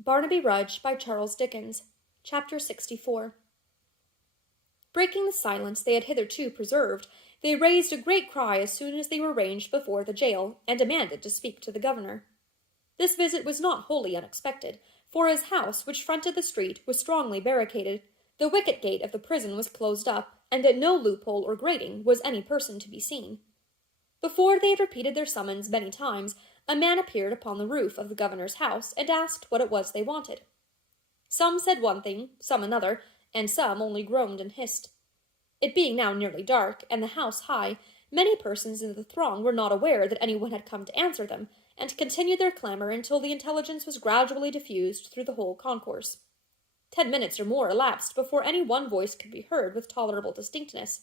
Barnaby Rudge by Charles Dickens. Chapter 64. Breaking the silence they had hitherto preserved, they raised a great cry as soon as they were ranged before the jail, and demanded to speak to the governor. This visit was not wholly unexpected, for his house, which fronted the street, was strongly barricaded. The wicket gate of the prison was closed up, and at no loophole or grating was any person to be seen. Before they had repeated their summons many times, a man appeared upon the roof of the governor's house, and asked what it was they wanted. Some said one thing, some another, and some only groaned and hissed. It being now nearly dark, and the house high, many persons in the throng were not aware that anyone had come to answer them, and continued their clamour until the intelligence was gradually diffused through the whole concourse. 10 minutes or more elapsed before any one voice could be heard with tolerable distinctness,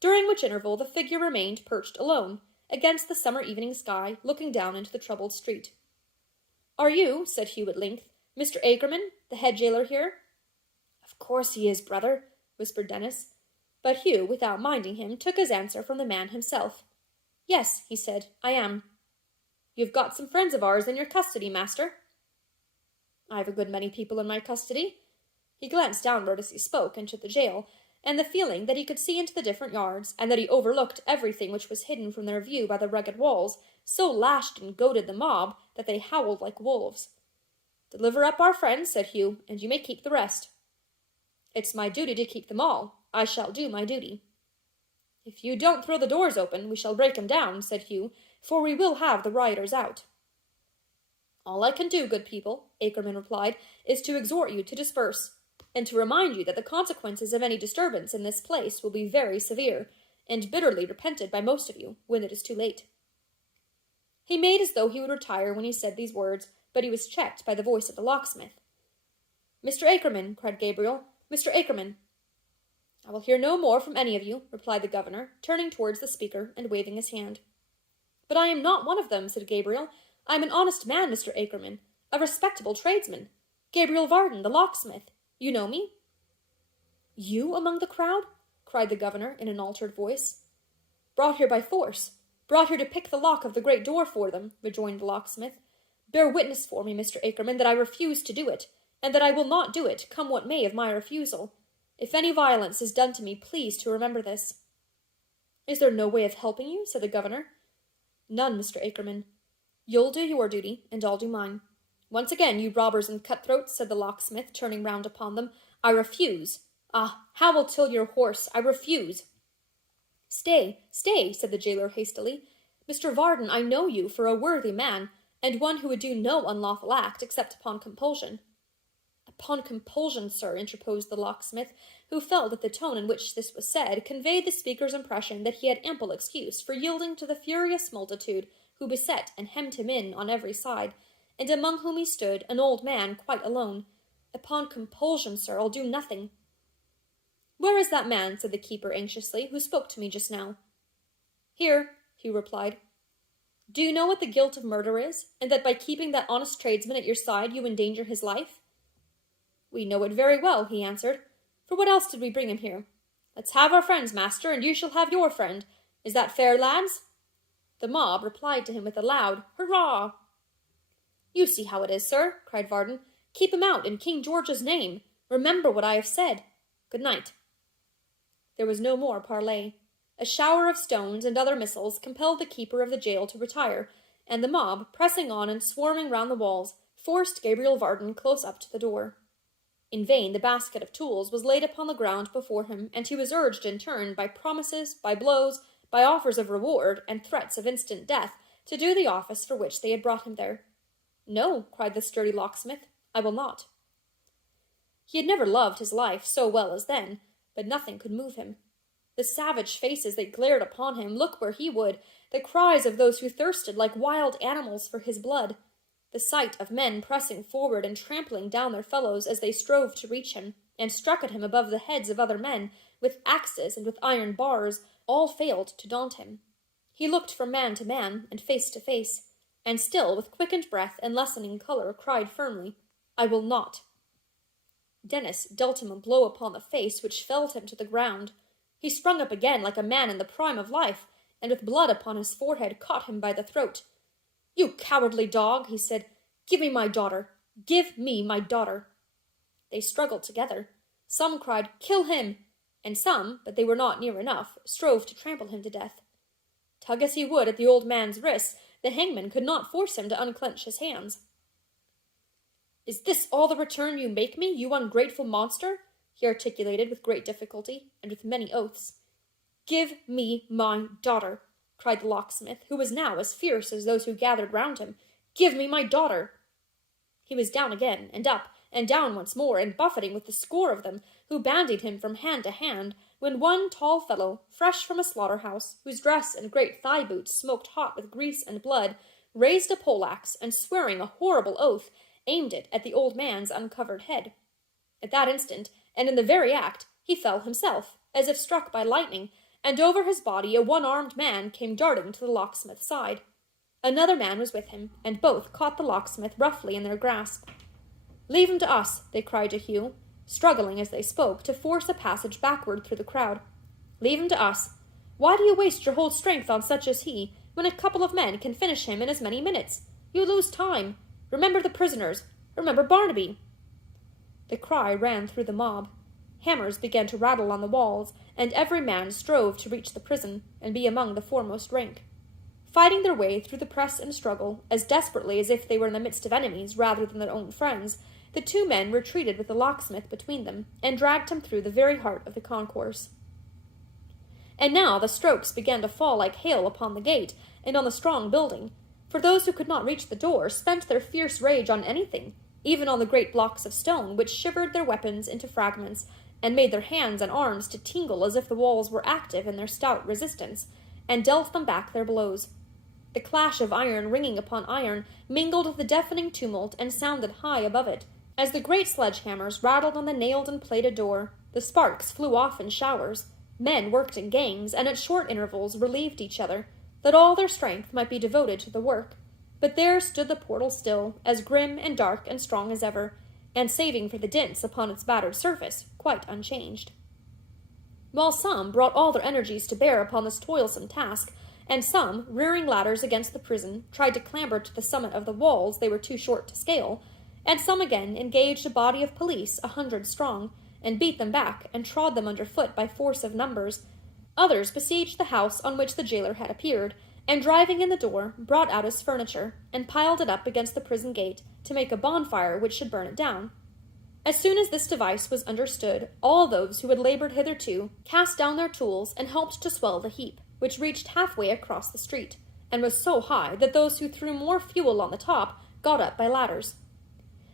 during which interval the figure remained perched alone, against the summer evening sky, looking down into the troubled street. "Are you," said Hugh at length, "Mr. Akerman, the head jailer here?" "Of course he is, brother," whispered Dennis. But Hugh, without minding him, took his answer from the man himself. "Yes," he said, "I am." "You've got some friends of ours in your custody, master." "I've a good many people in my custody." He glanced downward as he spoke into the jail, and the feeling that he could see into the different yards, and that he overlooked everything which was hidden from their view by the rugged walls, so lashed and goaded the mob that they howled like wolves. "Deliver up our friends," said Hugh, "and you may keep the rest." "It's my duty to keep them all. I shall do my duty." "If you don't throw the doors open, we shall break 'em down," said Hugh, "for we will have the rioters out." "All I can do, good people," Akerman replied, "is to exhort you to disperse, and to remind you that the consequences of any disturbance in this place will be very severe, and bitterly repented by most of you, when it is too late." He made as though he would retire when he said these words, but he was checked by the voice of the locksmith. "Mr. Akerman," cried Gabriel, "Mr. Akerman." "I will hear no more from any of you," replied the governor, turning towards the speaker and waving his hand. "But I am not one of them," said Gabriel. "I am an honest man, Mr. Akerman, a respectable tradesman. Gabriel Varden, the locksmith. You know me?" "You among the crowd?" cried the governor in an altered voice. "Brought here by force. Brought here to pick the lock of the great door for them," rejoined the locksmith. "Bear witness for me, Mr. Akerman, that I refuse to do it, and that I will not do it, come what may of my refusal. If any violence is done to me, please to remember this." "Is there no way of helping you?" said the governor. "None, Mr. Akerman. You'll do your duty, and I'll do mine. Once again, you robbers and cutthroats," said the locksmith, turning round upon them, "I refuse. Ah, Howell till your horse, I refuse." "Stay, stay," said the jailer hastily. "Mr. Varden, I know you for a worthy man, and one who would do no unlawful act except upon compulsion." "Upon compulsion, sir," interposed the locksmith, who felt that the tone in which this was said conveyed the speaker's impression that he had ample excuse for yielding to the furious multitude who beset and hemmed him in on every side, and among whom he stood, an old man, quite alone. "Upon compulsion, sir, I'll do nothing." "Where is that man," said the keeper anxiously, "who spoke to me just now?" "Here," Hugh replied. "Do you know what the guilt of murder is, and that by keeping that honest tradesman at your side you endanger his life?" "We know it very well," he answered. "For what else did we bring him here? Let's have our friends, master, and you shall have your friend. Is that fair, lads?" The mob replied to him with a loud hurrah. "You see how it is, sir," cried Varden. "Keep him out, in King George's name. Remember what I have said. Good night." There was no more parley. A shower of stones and other missiles compelled the keeper of the jail to retire, and the mob, pressing on and swarming round the walls, forced Gabriel Varden close up to the door. In vain the basket of tools was laid upon the ground before him, and he was urged in turn by promises, by blows, by offers of reward, and threats of instant death, to do the office for which they had brought him there. "No," cried the sturdy locksmith, "I will not." He had never loved his life so well as then, but nothing could move him. The savage faces that glared upon him, look where he would, the cries of those who thirsted like wild animals for his blood, the sight of men pressing forward and trampling down their fellows as they strove to reach him, and struck at him above the heads of other men, with axes and with iron bars, all failed to daunt him. He looked from man to man, and to face, and still, with quickened breath and lessening colour, cried firmly, "I will not." Dennis dealt him a blow upon the face which felled him to the ground. He sprung up again like a man in the prime of life, and with blood upon his forehead caught him by the throat. "You cowardly dog," he said, "give me my daughter. Give me my daughter." They struggled together. Some cried, "Kill him!" and some, but they were not near enough, strove to trample him to death. Tug as he would at the old man's wrists, the hangman could not force him to unclench his hands. "Is this all the return you make me, you ungrateful monster?" he articulated with great difficulty, and with many oaths. "Give me my daughter," cried the locksmith, who was now as fierce as those who gathered round him. "Give me my daughter." He was down again, and up, and down once more, and buffeting with the score of them, who bandied him from hand to hand, when one tall fellow, fresh from a slaughter-house, whose dress and great thigh-boots smoked hot with grease and blood, raised a pole-axe, and swearing a horrible oath, aimed it at the old man's uncovered head. At that instant, and in the very act, he fell himself, as if struck by lightning, and over his body a one-armed man came darting to the locksmith's side. Another man was with him, and both caught the locksmith roughly in their grasp. "Leave him to us," they cried to Hugh, struggling as they spoke to force a passage backward through the crowd. "Leave him to us. Why do you waste your whole strength on such as he, when a couple of men can finish him in as many minutes? You lose time. Remember the prisoners. Remember Barnaby." The cry ran through the mob. Hammers began to rattle on the walls, and every man strove to reach the prison, and be among the foremost rank. Fighting their way through the press and struggle, as desperately as if they were in the midst of enemies rather than their own friends, the two men retreated with the locksmith between them, and dragged him through the very heart of the concourse. And now the strokes began to fall like hail upon the gate, and on the strong building, for those who could not reach the door spent their fierce rage on anything, even on the great blocks of stone, which shivered their weapons into fragments, and made their hands and arms to tingle as if the walls were active in their stout resistance, and dealt them back their blows. The clash of iron ringing upon iron mingled with the deafening tumult and sounded high above it. As the great sledge-hammers rattled on the nailed and plated door, the sparks flew off in showers. Men worked in gangs, and at short intervals relieved each other, that all their strength might be devoted to the work. But there stood the portal still, as grim and dark and strong as ever, and saving for the dints upon its battered surface, quite unchanged. While some brought all their energies to bear upon this toilsome task, and some, rearing ladders against the prison, tried to clamber to the summit of the walls they were too short to scale, and some again engaged a body of police 100 strong, and beat them back, and trod them under foot by force of numbers. Others besieged the house on which the jailer had appeared, and driving in the door, brought out his furniture, and piled it up against the prison gate, to make a bonfire which should burn it down. As soon as this device was understood, all those who had labored hitherto cast down their tools and helped to swell the heap, which reached halfway across the street, and was so high that those who threw more fuel on the top got up by ladders.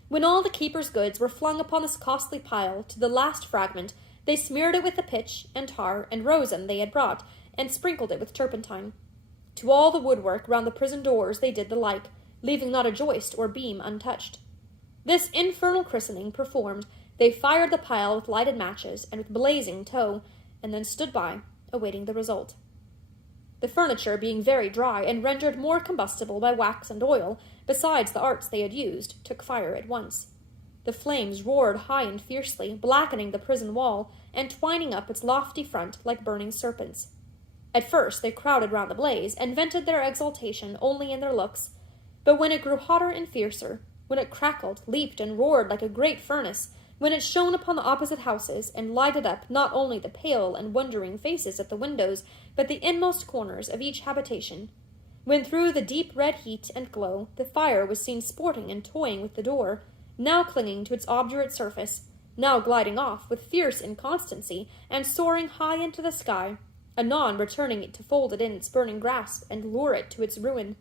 When all the keeper's goods were flung upon this costly pile to the last fragment, they smeared it with the pitch and tar and rosin they had brought, and sprinkled it with turpentine. To all the woodwork round the prison doors they did the like, leaving not a joist or beam untouched. This infernal christening performed, they fired the pile with lighted matches and with blazing tow, and then stood by, awaiting the result. The furniture being very dry and rendered more combustible by wax and oil, besides the arts they had used, took fire at once. The flames roared high and fiercely, blackening the prison wall, and twining up its lofty front like burning serpents. At first they crowded round the blaze, and vented their exultation only in their looks, but when it grew hotter and fiercer, when it crackled, leaped, and roared like a great furnace, when it shone upon the opposite houses, and lighted up not only the pale and wondering faces at the windows, but the inmost corners of each habitation, when through the deep red heat and glow the fire was seen sporting and toying with the door, now clinging to its obdurate surface, now gliding off with fierce inconstancy, and soaring high into the sky, anon returning to fold it in its burning grasp and lure it to its ruin,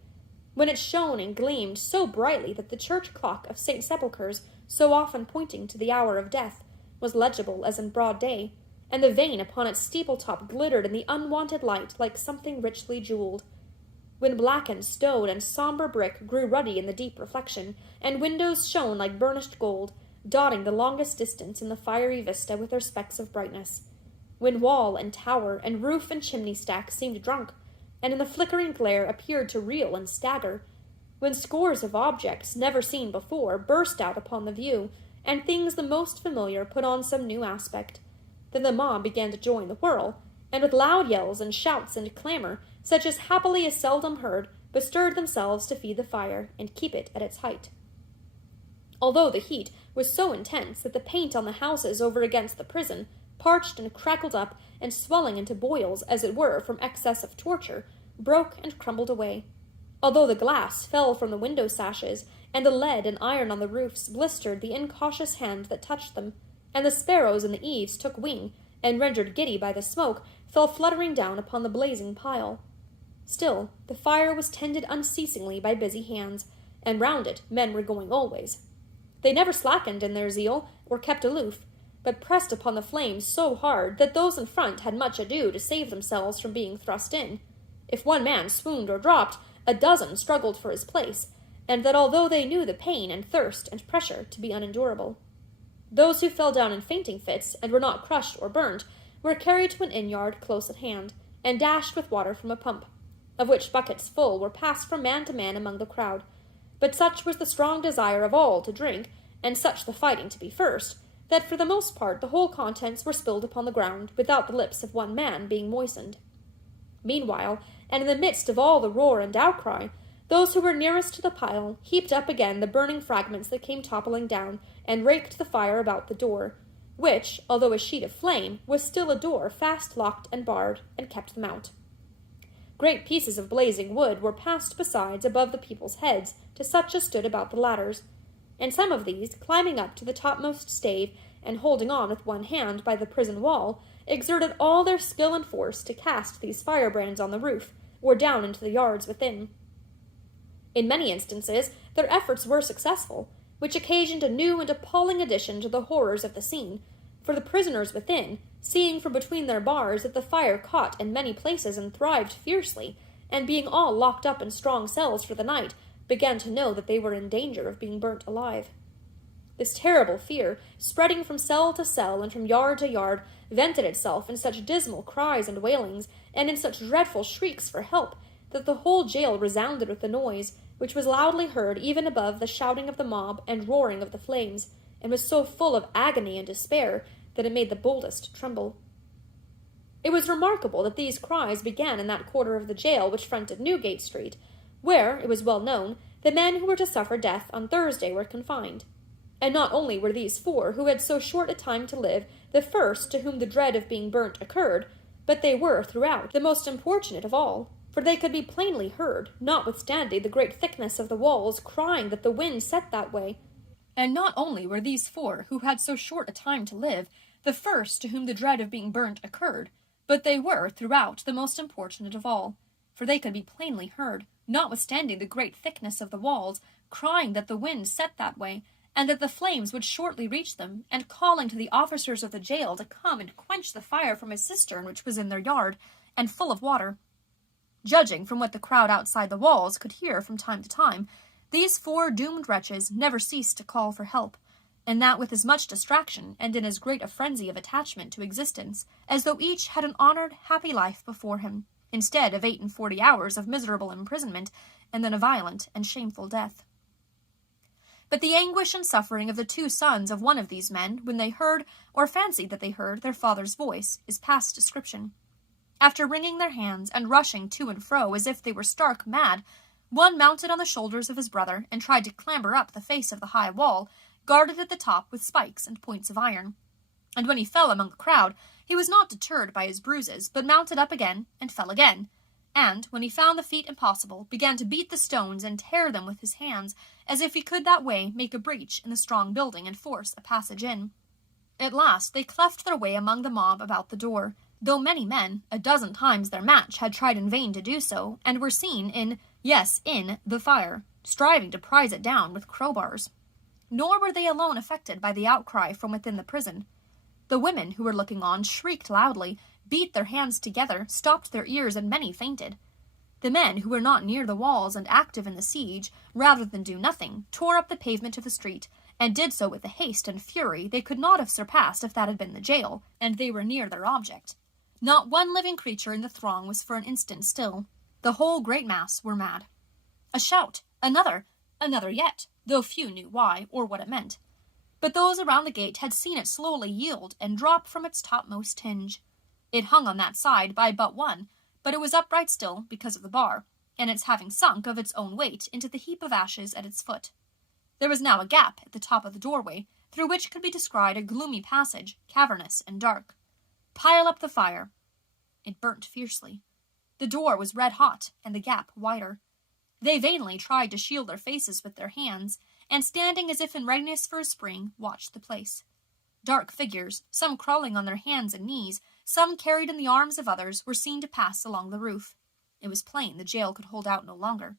when it shone and gleamed so brightly that the church clock of St. Sepulchre's, so often pointing to the hour of death, was legible as in broad day, and the vane upon its steeple-top glittered in the unwonted light like something richly jewelled. When blackened stone and sombre brick grew ruddy in the deep reflection, and windows shone like burnished gold, dotting the longest distance in the fiery vista with their specks of brightness. When wall and tower and roof and chimney-stack seemed drunk, and in the flickering glare appeared to reel and stagger, when scores of objects never seen before burst out upon the view, and things the most familiar put on some new aspect, then the mob began to join the whirl, and with loud yells and shouts and clamor, such as happily is seldom heard, bestirred themselves to feed the fire and keep it at its height. although the heat was so intense that the paint on the houses over against the prison, parched and crackled up and swelling into boils, as it were, from excess of torture, broke and crumbled away. Although the glass fell from the window sashes, and the lead and iron on the roofs blistered the incautious hand that touched them, and the sparrows in the eaves took wing, and, rendered giddy by the smoke, fell fluttering down upon the blazing pile. Still, the fire was tended unceasingly by busy hands, and round it men were going always. They never slackened in their zeal, or kept aloof, but pressed upon the flames so hard that those in front had much ado to save themselves from being thrust in. If one man swooned or dropped, a dozen struggled for his place, and that although they knew the pain and thirst and pressure to be unendurable. Those who fell down in fainting fits, and were not crushed or burnt, were carried to an inn-yard close at hand, and dashed with water from a pump, of which buckets full were passed from man to man among the crowd. But such was the strong desire of all to drink, and such the fighting to be first, that for the most part the whole contents were spilled upon the ground, without the lips of one man being moistened. Meanwhile, and in the midst of all the roar and outcry, those who were nearest to the pile heaped up again the burning fragments that came toppling down, and raked the fire about the door, which, although a sheet of flame, was still a door fast locked and barred, and kept them out. Great pieces of blazing wood were passed besides above the people's heads to such as stood about the ladders, and some of these, climbing up to the topmost stave, and holding on with one hand by the prison wall, exerted all their skill and force to cast these firebrands on the roof, or down into the yards within. In many instances, their efforts were successful, which occasioned a new and appalling addition to the horrors of the scene, for the prisoners within, seeing from between their bars that the fire caught in many places and thrived fiercely, and being all locked up in strong cells for the night, began to know that they were in danger of being burnt alive. This terrible fear, spreading from cell to cell and from yard to yard, vented itself in such dismal cries and wailings, and in such dreadful shrieks for help, that the whole jail resounded with the noise, which was loudly heard even above the shouting of the mob and roaring of the flames, and was so full of agony and despair that it made the boldest tremble. It was remarkable that these cries began in that quarter of the jail which fronted Newgate Street, where, it was well known, the men who were to suffer death on Thursday were confined. And not only were these four, who had so short a time to live, the first to whom the dread of being burnt occurred, but they were, throughout, the most importunate of all, for they could be plainly heard, notwithstanding the great thickness of the walls, crying that the wind set that way. And not only were these four, who had so short a time to live, the first to whom the dread of being burnt occurred, but they were, throughout, the most importunate of all, for they could be plainly heard, notwithstanding the great thickness of the walls, crying that the wind set that way, and that the flames would shortly reach them, and calling to the officers of the jail to come and quench the fire from a cistern which was in their yard, and full of water. Judging from what the crowd outside the walls could hear from time to time, these four doomed wretches never ceased to call for help, and that with as much distraction and in as great a frenzy of attachment to existence as though each had an honored, happy life before him, instead of 48 hours of miserable imprisonment and then a violent and shameful death. But the anguish and suffering of the two sons of one of these men, when they heard, or fancied that they heard, their father's voice, is past description. After wringing their hands and rushing to and fro as if they were stark mad, one mounted on the shoulders of his brother and tried to clamber up the face of the high wall, guarded at the top with spikes and points of iron. And when he fell among the crowd, he was not deterred by his bruises, but mounted up again and fell again, and, when he found the feat impossible, began to beat the stones and tear them with his hands, as if he could that way make a breach in the strong building and force a passage in. At last they cleft their way among the mob about the door, though many men, 12 times their match, had tried in vain to do so, and were seen in the fire, striving to prise it down with crowbars. Nor were they alone affected by the outcry from within the prison. The women who were looking on shrieked loudly, beat their hands together, stopped their ears, and many fainted. The men who were not near the walls and active in the siege, rather than do nothing, tore up the pavement of the street, and did so with a haste and fury they could not have surpassed if that had been the jail, and they were near their object. Not one living creature in the throng was for an instant still. The whole great mass were mad. A shout, another yet, though few knew why, or what it meant. But those around the gate had seen it slowly yield and drop from its topmost hinge. It hung on that side by but one, but it was upright still because of the bar, and its having sunk of its own weight into the heap of ashes at its foot. There was now a gap at the top of the doorway, through which could be descried a gloomy passage, cavernous and dark. "Pile up the fire." It burnt fiercely. The door was red hot, and the gap wider. They vainly tried to shield their faces with their hands, and standing as if in readiness for a spring, watched the place. Dark figures, some crawling on their hands and knees, some carried in the arms of others, were seen to pass along the roof. It was plain the jail could hold out no longer.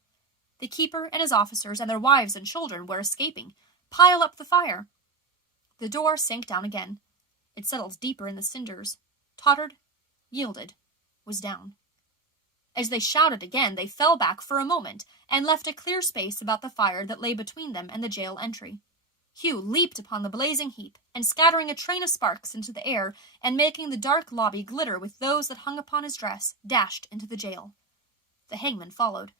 The keeper and his officers and their wives and children were escaping. "Pile up the fire." The door sank down again. It settled deeper in the cinders, tottered, yielded, was down. As they shouted again, they fell back for a moment and left a clear space about the fire that lay between them and the jail entry. Hugh leaped upon the blazing heap, and scattering a train of sparks into the air, and making the dark lobby glitter with those that hung upon his dress, dashed into the jail. The hangman followed,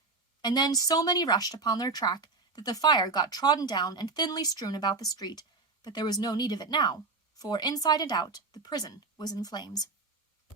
and then so many rushed upon their track that the fire got trodden down and thinly strewn about the street, but there was no need of it now, for inside and out the prison was in flames.